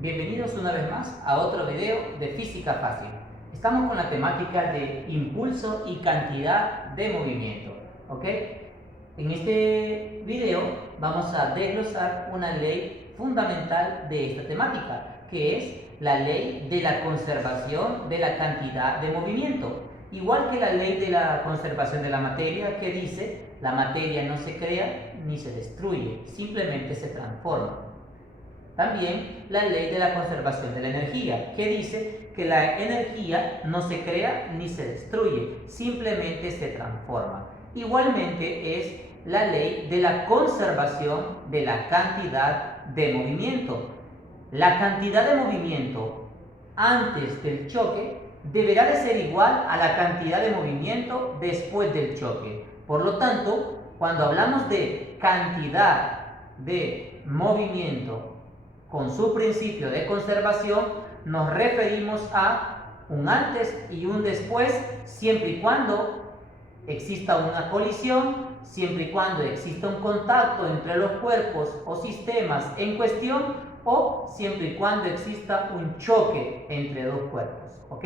Bienvenidos una vez más a otro video de Física Fácil. Estamos con la temática de impulso y cantidad de movimiento, ¿ok? En este video vamos a desglosar una ley fundamental de esta temática, que es la ley de la conservación de la cantidad de movimiento. Igual que la ley de la conservación de la materia, que dice, la materia no se crea ni se destruye, simplemente se transforma. También la ley de la conservación de la energía, que dice que la energía no se crea ni se destruye, simplemente se transforma. Igualmente es la ley de la conservación de la cantidad de movimiento. La cantidad de movimiento antes del choque deberá de ser igual a la cantidad de movimiento después del choque. Por lo tanto, cuando hablamos de cantidad de movimiento con su principio de conservación, nos referimos a un antes y un después, siempre y cuando exista una colisión, siempre y cuando exista un contacto entre los cuerpos o sistemas en cuestión, o siempre y cuando exista un choque entre dos cuerpos, ¿ok?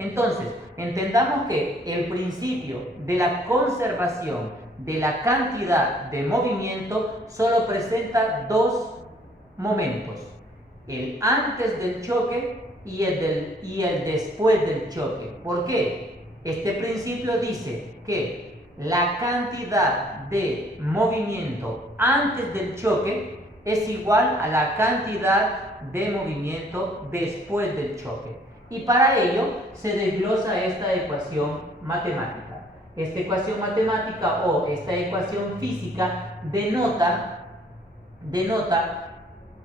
Entonces, entendamos que el principio de la conservación de la cantidad de movimiento solo presenta dos momentos: el antes del choque y el después del choque. ¿Por qué? Este principio dice que la cantidad de movimiento antes del choque es igual a la cantidad de movimiento después del choque. Y para ello se desglosa esta ecuación matemática. Esta ecuación matemática o esta ecuación física denota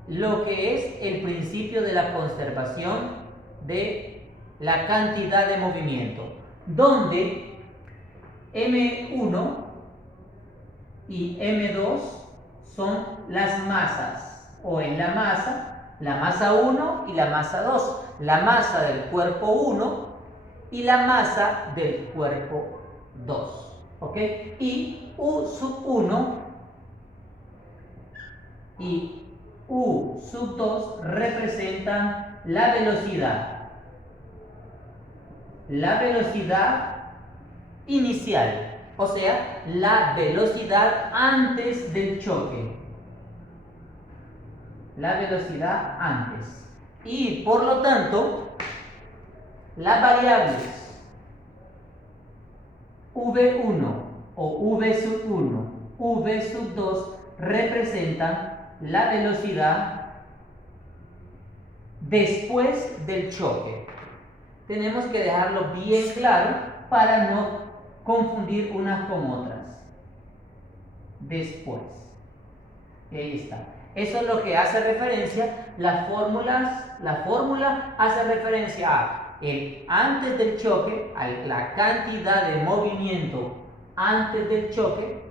lo que es el principio de la conservación de la cantidad de movimiento, donde M1 y M2 son las masas, o en la masa 1 y la masa 2, la masa del cuerpo 1 y la masa del cuerpo 2, ¿ok? Y U1 y U2 representan la velocidad inicial, o sea, la velocidad antes del choque, la velocidad antes. Y por lo tanto, las variables V1 o V1, V2 representan la velocidad después del choque. Tenemos que dejarlo bien claro para no confundir unas con otras. Después. Y ahí está. Eso es lo que hace referencia, la fórmula hace referencia a el antes del choque, a la cantidad de movimiento antes del choque,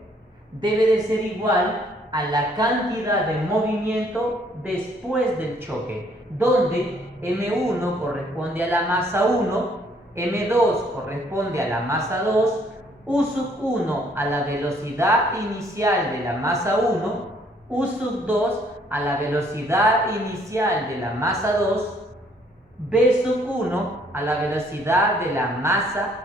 debe de ser igual a la cantidad de movimiento después del choque, donde M1 corresponde a la masa 1, M2 corresponde a la masa 2, U1 a la velocidad inicial de la masa 1, U2 a la velocidad inicial de la masa 2, B1 a la velocidad de la masa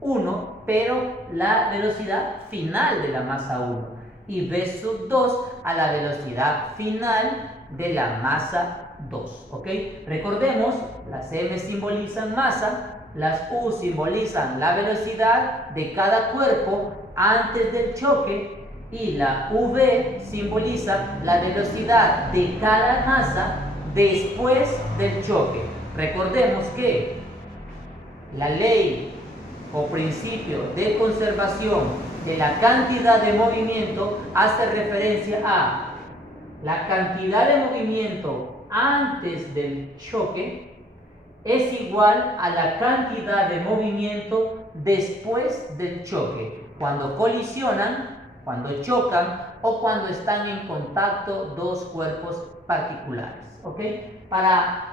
1, pero la velocidad final de la masa 1, y B2 a la velocidad final de la masa 2, ¿ok? Recordemos, las M simbolizan masa, las U simbolizan la velocidad de cada cuerpo antes del choque, y la V simboliza la velocidad de cada masa después del choque. Recordemos que la ley o principio de conservación de la cantidad de movimiento hace referencia a la cantidad de movimiento antes del choque es igual a la cantidad de movimiento después del choque, cuando colisionan, cuando chocan o cuando están en contacto dos cuerpos particulares, ¿ok? Para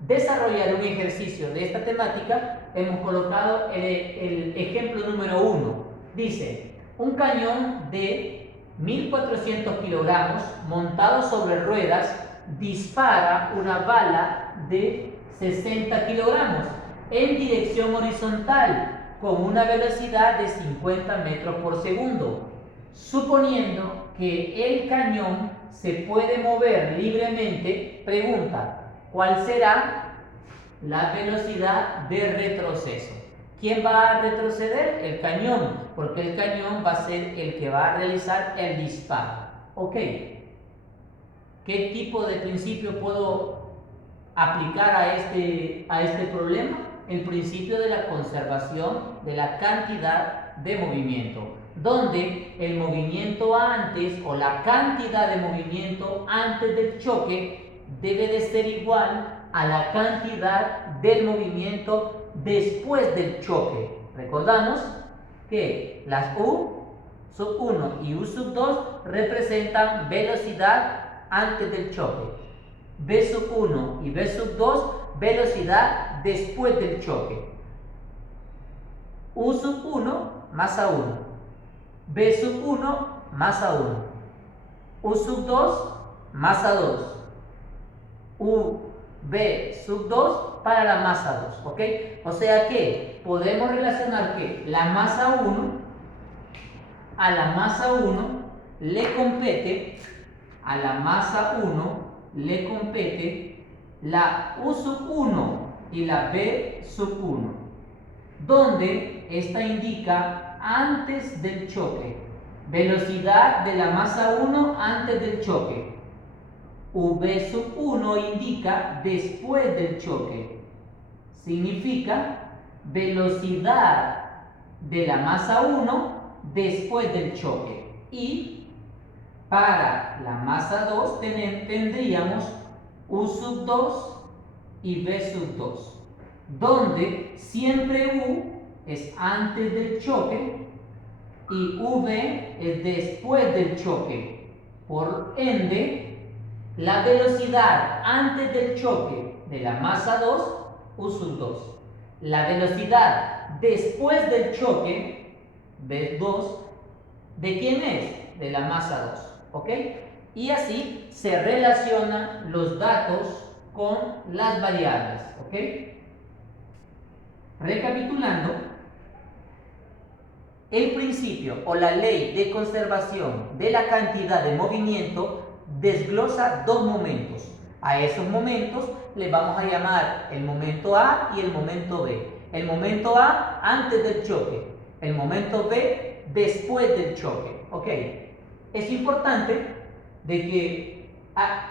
desarrollar un ejercicio de esta temática, hemos colocado el ejemplo número 1. Dice, un cañón de 1400 kilogramos montado sobre ruedas dispara una bala de 60 kilogramos en dirección horizontal con una velocidad de 50 metros por segundo, suponiendo que el cañón se puede mover libremente. Pregunta: ¿cuál será la velocidad de retroceso? ¿Quién va a retroceder? El cañón, porque el cañón va a ser el que va a realizar el disparo. Ok. ¿Qué tipo de principio puedo aplicar a este problema? El principio de la conservación de la cantidad de movimiento, donde el movimiento antes o la cantidad de movimiento antes del choque debe de ser igual a la cantidad del movimiento después del choque. Recordamos que las U sub 1 y U sub 2 representan velocidad antes del choque. B sub 1 y B sub 2, velocidad después del choque. U sub 1, masa 1. B sub 1, masa 1. U sub 2, masa 2. U, B sub 2 para la masa 2, ¿ok? O sea que podemos relacionar que la masa 1, a la masa 1 le compete, a la masa 1 le compete la U sub 1 y la B sub 1, donde esta indica antes del choque, velocidad de la masa 1 antes del choque. V sub 1 indica después del choque, significa velocidad de la masa 1 después del choque. Y para la masa 2 tendríamos U sub 2 y B sub 2, donde siempre U es antes del choque y V es después del choque. Por ende, la velocidad antes del choque de la masa 2, U sub 2. La velocidad después del choque, B2, ¿de quién es? De la masa 2. ¿Ok? Y así se relacionan los datos con las variables. ¿Ok? Recapitulando, el principio o la ley de conservación de la cantidad de movimiento desglosa dos momentos. A esos momentos le vamos a llamar el momento A y el momento B. El momento A antes del choque, el momento B después del choque. ¿Ok? Es importante de que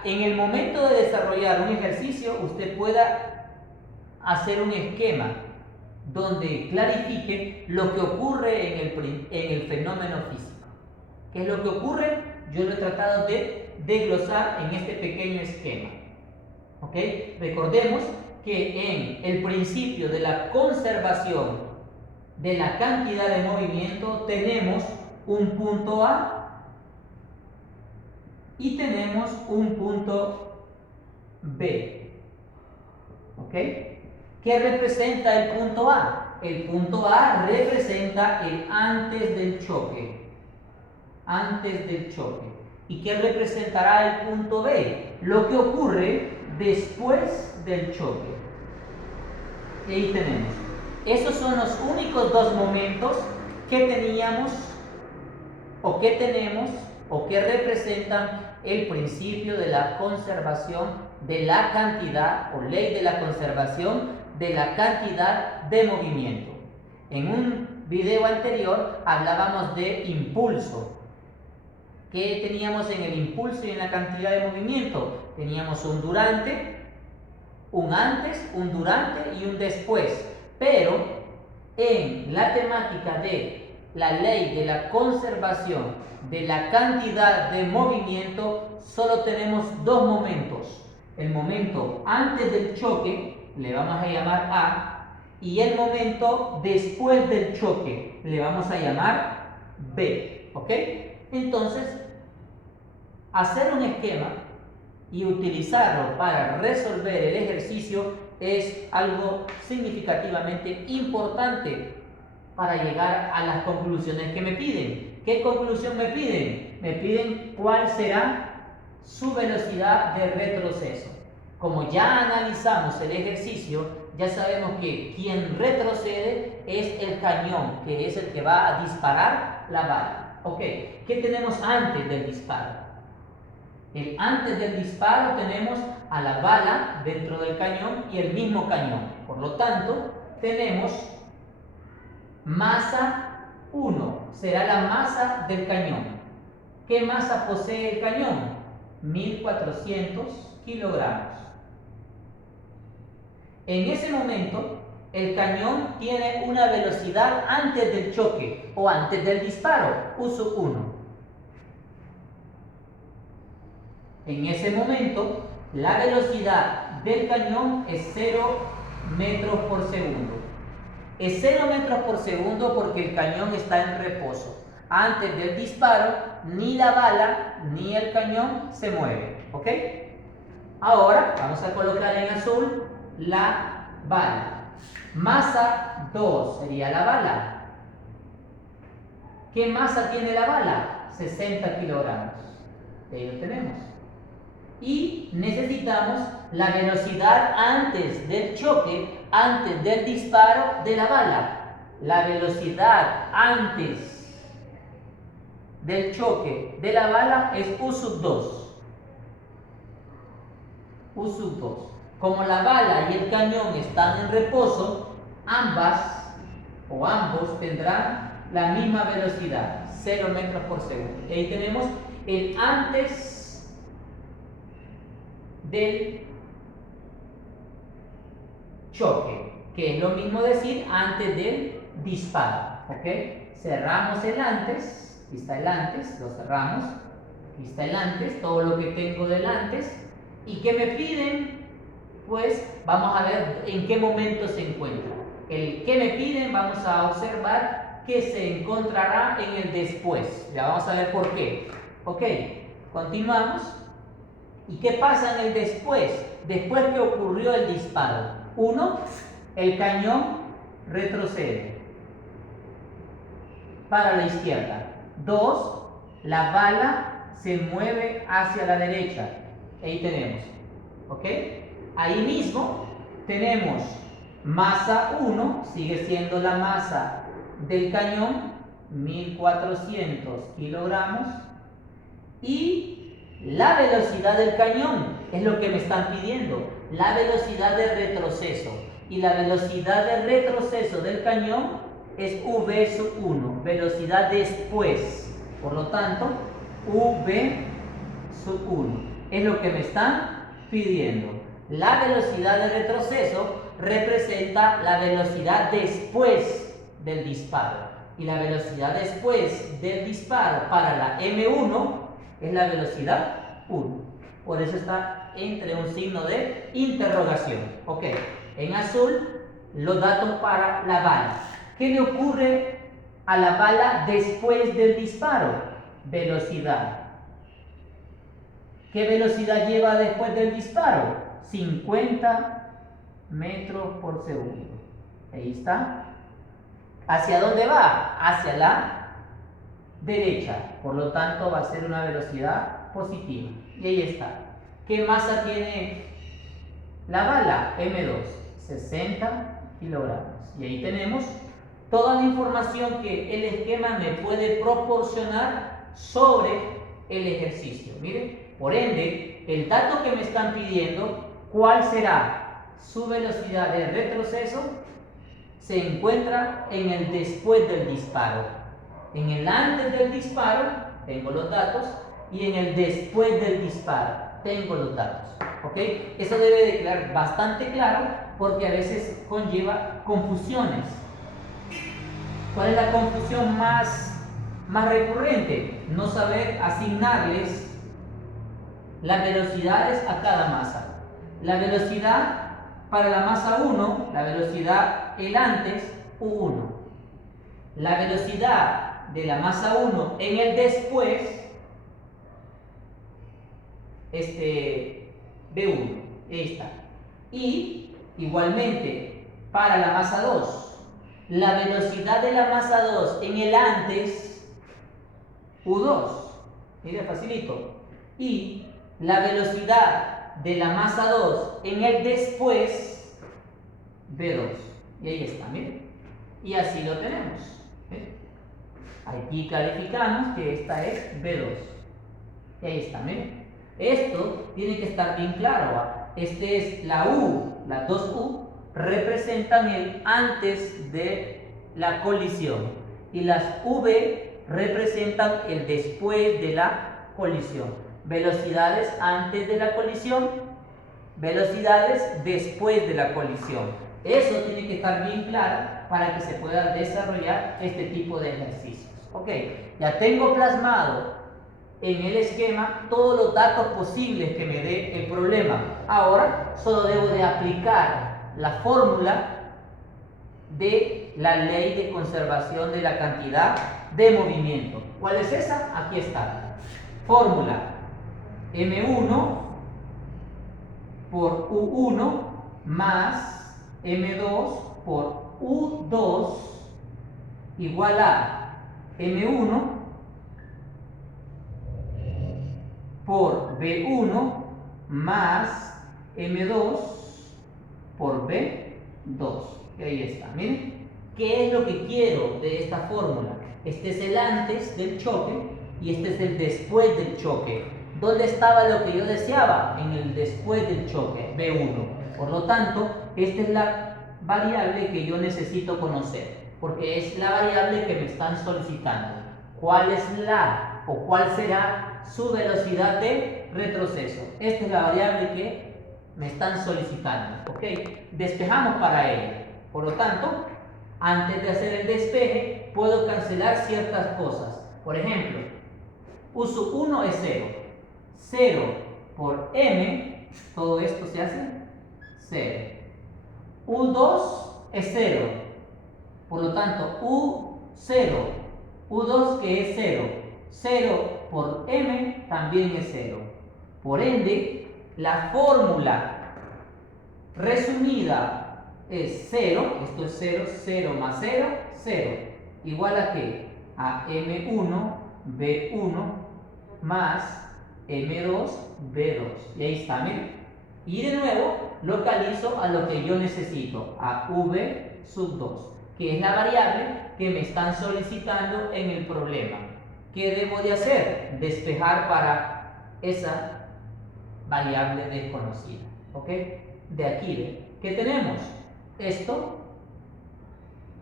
en el momento de desarrollar un ejercicio usted pueda hacer un esquema donde clarifique lo que ocurre en el fenómeno físico. ¿Qué es lo que ocurre? Yo lo he tratado de desglosar en este pequeño esquema. ¿Ok? Recordemos que en el principio de la conservación de la cantidad de movimiento tenemos un punto A y tenemos un punto B. ¿Ok? ¿Qué representa el punto A? El punto A representa el antes del choque. Antes del choque. ¿Y qué representará el punto B? Lo que ocurre después del choque. Y ahí tenemos. Esos son los únicos dos momentos que teníamos o que tenemos o que representan el principio de la conservación de la cantidad o ley de la conservación de la cantidad de movimiento. En un video anterior hablábamos de impulso. ¿Qué teníamos en el impulso y en la cantidad de movimiento? Teníamos un durante, un antes, un durante y un después. Pero en la temática de la ley de la conservación de la cantidad de movimiento solo tenemos dos momentos. El momento antes del choque le vamos a llamar A y el momento después del choque le vamos a llamar B. ¿Ok? Entonces, hacer un esquema y utilizarlo para resolver el ejercicio es algo significativamente importante para llegar a las conclusiones que me piden. ¿Qué conclusión me piden? me piden cuál será su velocidad de retroceso. Como ya analizamos el ejercicio, ya sabemos que quien retrocede es el cañón, que es el que va a disparar la bala. Ok, ¿qué tenemos antes del disparo? Antes del disparo tenemos a la bala dentro del cañón y el mismo cañón. Por lo tanto, tenemos masa 1, será la masa del cañón. ¿Qué masa posee el cañón? 1400 kilogramos. En ese momento, el cañón tiene una velocidad antes del choque o antes del disparo, uso 1. En ese momento, la velocidad del cañón es 0 metros por segundo. Es 0 metros por segundo porque el cañón está en reposo. Antes del disparo, ni la bala ni el cañón se mueven. ¿Ok? Ahora vamos a colocar en azul la bala. Masa 2 sería la bala. ¿Qué masa tiene la bala? 60 kilogramos. Ahí lo tenemos. Y necesitamos la velocidad antes del choque, antes del disparo de la bala. La velocidad antes del choque de la bala es U sub 2. U sub 2. Como la bala y el cañón están en reposo, ambos tendrán la misma velocidad, 0 metros por segundo. Y ahí tenemos el antes del choque, que es lo mismo decir antes del disparo. ¿Ok? Cerramos el antes, aquí está el antes, lo cerramos, aquí está el antes, todo lo que tengo del antes. ¿Y qué me piden? Pues vamos a ver en qué momento se encuentra. El que me piden, vamos a observar que se encontrará en el después. Ya vamos a ver por qué. Ok, continuamos. ¿Y qué pasa en el después? Después que ocurrió el disparo. 1, el cañón retrocede para la izquierda. 2, la bala se mueve hacia la derecha. Ahí tenemos. ¿Ok? Ahí mismo tenemos masa 1, sigue siendo la masa del cañón, 1400 kilogramos. Y la velocidad del cañón es lo que me están pidiendo. La velocidad de retroceso. Y la velocidad de retroceso del cañón es V sub 1, velocidad después. Por lo tanto, V sub 1 es lo que me están pidiendo. La velocidad de retroceso representa la velocidad después del disparo. Y la velocidad después del disparo para la M1 es la velocidad 1. Por eso está entre un signo de interrogación. Ok, en azul los datos para la bala. ¿Qué le ocurre a la bala después del disparo? Velocidad. ¿Qué velocidad lleva después del disparo? 50 metros por segundo. Ahí está. ¿Hacia dónde va? Hacia la derecha. Por lo tanto, va a ser una velocidad positiva. Y ahí está. ¿Qué masa tiene la bala? M2, 60 kilogramos. Y ahí tenemos toda la información que el esquema me puede proporcionar sobre el ejercicio. Miren, por ende, el dato que me están pidiendo, ¿cuál será su velocidad de retroceso? Se encuentra en el después del disparo. En el antes del disparo tengo los datos y en el después del disparo tengo los datos. ¿Ok? Eso debe de quedar bastante claro porque a veces conlleva confusiones. ¿Cuál es la confusión más recurrente? No saber asignarles las velocidades a cada masa. La velocidad para la masa 1, la velocidad el antes, U1. La velocidad de la masa 1 en el después, B1. Ahí está. Y igualmente para la masa 2, la velocidad de la masa 2 en el antes, U2. Mire, facilito. Y la velocidad de la masa 2 en el después, V2. Y ahí está, mire. Y así lo tenemos. ¿Ve? Aquí calificamos que esta es V2. Y ahí está, mire. Esto tiene que estar bien claro. ¿Va? Este es la U, las dos U, representan el antes de la colisión. Y las V representan el después de la colisión. Velocidades antes de la colisión, velocidades después de la colisión. Eso tiene que estar bien claro para que se pueda desarrollar este tipo de ejercicios. Ok, ya tengo plasmado en el esquema todos los datos posibles que me dé el problema. Ahora solo debo de aplicar la fórmula de la ley de conservación de la cantidad de movimiento. ¿Cuál es esa? Aquí está. Fórmula M1 por U1 más M2 por U2 igual a M1 por B1 más M2 por B2. Y ahí está, miren. ¿Qué es lo que quiero de esta fórmula? Este es el antes del choque y este es el después del choque. ¿Dónde estaba lo que yo deseaba? En el después del choque, B1. Por lo tanto, esta es la variable que yo necesito conocer, porque es la variable que me están solicitando. ¿Cuál es la o cuál será su velocidad de retroceso? Esta es la variable que me están solicitando. ¿Ok? Despejamos para ello. Por lo tanto, antes de hacer el despeje, puedo cancelar ciertas cosas. Por ejemplo, U1 es 0. 0 por M, todo esto se hace 0. U2 es 0. Por lo tanto, U0. U2 que es 0. 0 por M también es 0. Por ende, la fórmula resumida es 0, esto es 0, 0 más 0, 0. ¿Igual a qué? A M1, B1 más M2, B2. Y ahí está, miren. Y de nuevo localizo a lo que yo necesito, a V sub 2, que es la variable que me están solicitando en el problema. ¿Qué debo de hacer? Despejar para esa variable desconocida. ¿Ok? De aquí, ¿qué tenemos? Esto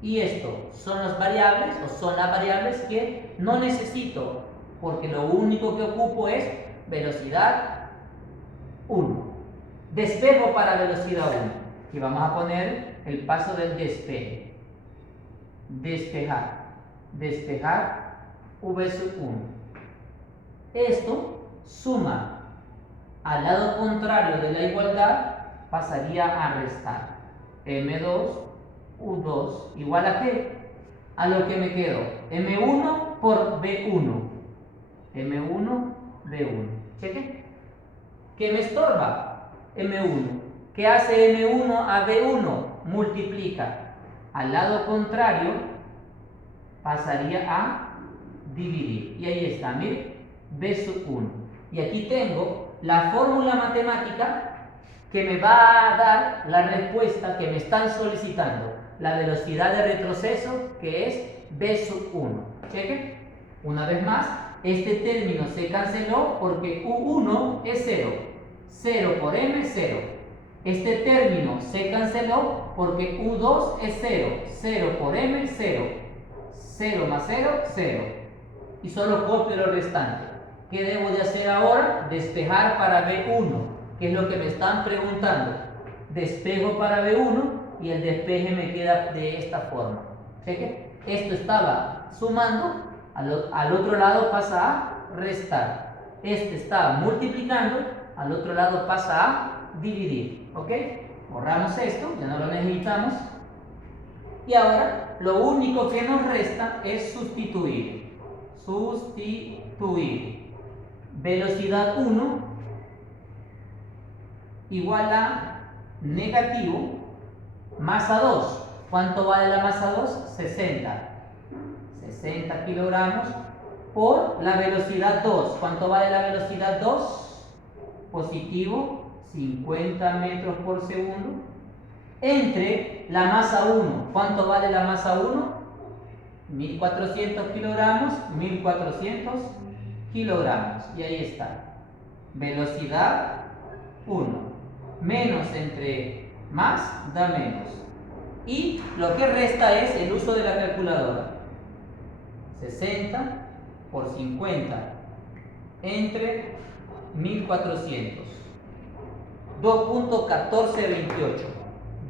y esto son las variables o son las variables que no necesito, porque lo único que ocupo es velocidad 1. Despejo para velocidad 1. Y vamos a poner el paso del despeje. Despejar. Despejar V sub 1. Esto suma al lado contrario de la igualdad, pasaría a restar. M2, U2, igual a qué? A lo que me quedó. M1 por B1. M1, B1. ¿Cheque? ¿Qué me estorba? M1. ¿Qué hace M1 a B1? Multiplica. Al lado contrario, pasaría a dividir. Y ahí está, mire, B sub 1. Y aquí tengo la fórmula matemática que me va a dar la respuesta que me están solicitando. La velocidad de retroceso, que es B sub 1. ¿Cheque? Una vez más, este término se canceló porque U1 es 0. 0 por M, 0. Este término se canceló porque U2 es 0. 0 por M, 0. 0 más 0, 0. Y solo copio lo restante. ¿Qué debo de hacer ahora? Despejar para B1, que es lo que me están preguntando. Despejo para B1 y el despeje me queda de esta forma. ¿Cheque? Esto estaba sumando, al otro lado pasa a restar. Este estaba multiplicando, al otro lado pasa a dividir. ¿Ok? Borramos esto, ya no lo necesitamos. Y ahora lo único que nos resta es sustituir. Sustituir. Velocidad 1 igual a negativo masa 2. ¿Cuánto vale la masa 2? 60. 60 kilogramos por la velocidad 2. ¿Cuánto vale la velocidad 2? Positivo 50 metros por segundo. Entre la masa 1. ¿Cuánto vale la masa 1? 1400 kilogramos, 1400 kilogramos. Y ahí está. Velocidad 1. Menos entre más da menos. Y lo que resta es el uso de la calculadora. 60 por 50 entre 1400. 2.1428.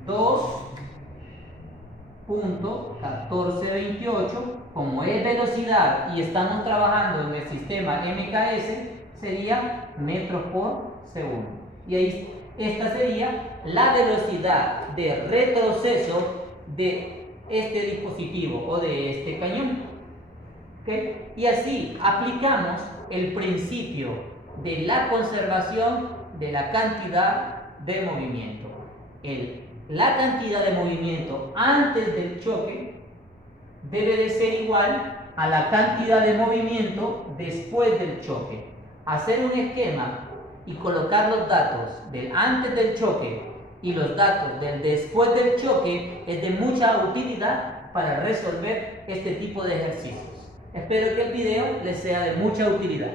2.1428, como es velocidad y estamos trabajando en el sistema MKS, sería metros por segundo. Y ahí esta sería la velocidad de retroceso de este dispositivo o de este cañón. ¿Okay? Y así aplicamos el principio de la conservación de la cantidad de movimiento. La cantidad de movimiento antes del choque debe de ser igual a la cantidad de movimiento después del choque. Hacer un esquema y colocar los datos del antes del choque y los datos del después del choque es de mucha utilidad para resolver este tipo de ejercicios. Espero que el video les sea de mucha utilidad.